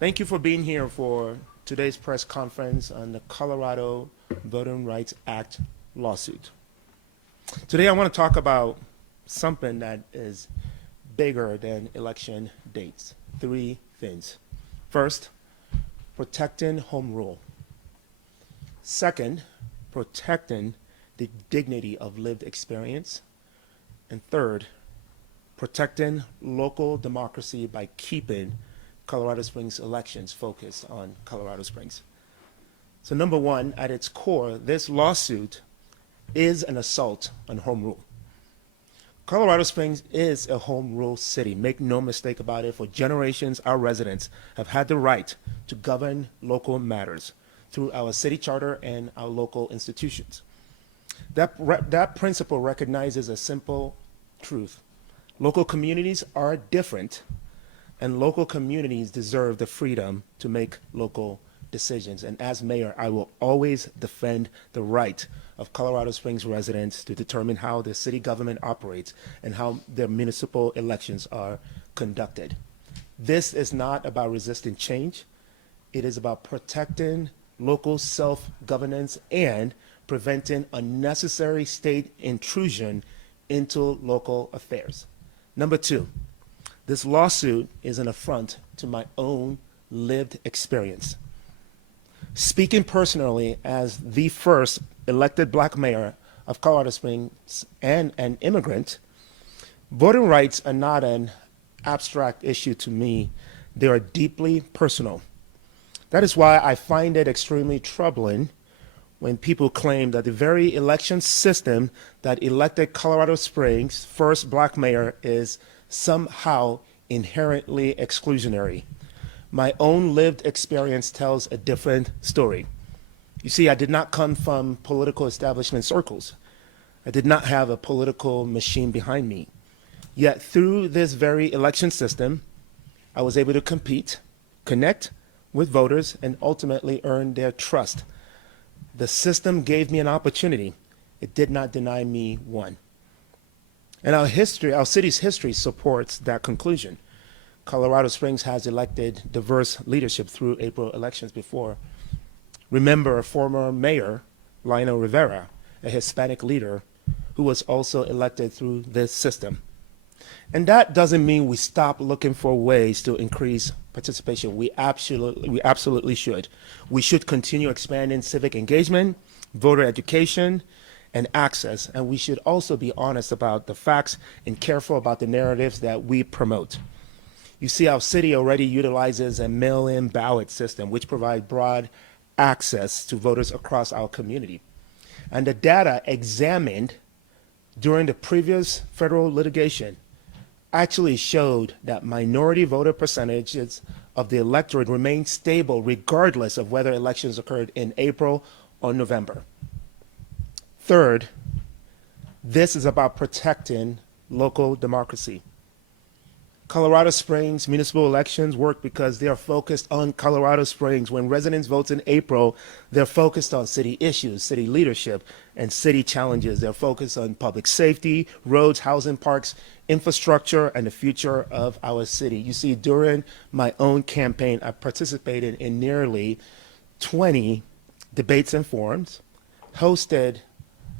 Thank you for being here for today's press conference on the Colorado Voting Rights Act lawsuit. Today I want to talk about something that is bigger than election dates. Three things. First, protecting home rule. Second, protecting the dignity of lived experience. And third, protecting local democracy by keeping Colorado Springs elections focused on Colorado Springs. So number one, at its core, this lawsuit is an assault on home rule. Colorado Springs is a home rule city. Make no mistake about it. For generations, our residents have had the right to govern local matters through our city charter and our local institutions. That principle recognizes a simple truth. Local communities are different, and local communities deserve the freedom to make local decisions. And as mayor, I will always defend the right of Colorado Springs residents to determine how the city government operates and how their municipal elections are conducted. This is not about resisting change. It is about protecting local self-governance and preventing unnecessary state intrusion into local affairs. Number two, this lawsuit is an affront to my own lived experience. Speaking personally as the first elected black mayor of Colorado Springs and an immigrant, voting rights are not an abstract issue to me. They are deeply personal. That is why I find it extremely troubling when people claim that the very election system that elected Colorado Springs' first black mayor is somehow inherently exclusionary. My own lived experience tells a different story. You see, I did not come from political establishment circles. I did not have a political machine behind me. Yet through this very election system, I was able to compete, connect with voters, and ultimately earn their trust. The system gave me an opportunity. It did not deny me one. And our city's history supports that conclusion. Colorado Springs has elected diverse leadership through April elections before. Remember former mayor Lionel Rivera, a Hispanic leader who was also elected through this system. And that doesn't mean we stop looking for ways to increase participation. We absolutely should. We should continue expanding civic engagement, voter education, and access, and we should also be honest about the facts and careful about the narratives that we promote. You see, our city already utilizes a mail-in ballot system, which provides broad access to voters across our community. And the data examined during the previous federal litigation actually showed that minority voter percentages of the electorate remained stable regardless of whether elections occurred in April or November. Third, this is about protecting local democracy. Colorado Springs municipal elections work because they are focused on Colorado Springs. When residents vote in April, they're focused on city issues, city leadership, and city challenges. They're focused on public safety, roads, housing, parks, infrastructure, and the future of our city. You see, during my own campaign, I participated in nearly 20 debates and forums, hosted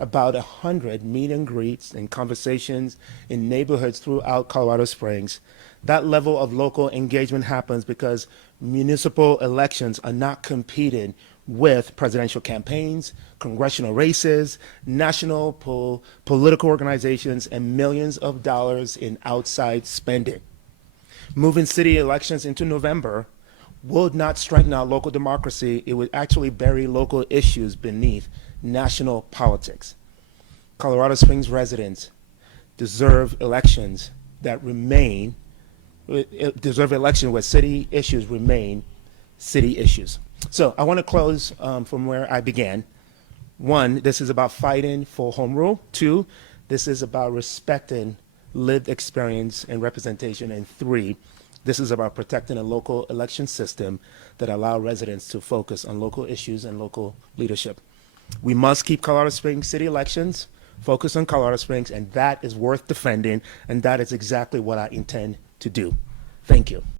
about 100 meet and greets and conversations in neighborhoods throughout Colorado Springs. That level of local engagement happens because municipal elections are not competed with presidential campaigns, congressional races, national political organizations, and millions of dollars in outside spending. Moving city elections into November would not strengthen our local democracy. It would actually bury local issues beneath national politics. Colorado Springs residents deserve elections that remain, deserve elections where city issues remain city issues. So I want to close from where I began. One, this is about fighting for home rule. Two, this is about respecting lived experience and representation. And three, this is about protecting a local election system that allows residents to focus on local issues and local leadership. We must keep Colorado Springs city elections focused on Colorado Springs, and that is worth defending, and that is exactly what I intend to do. Thank you.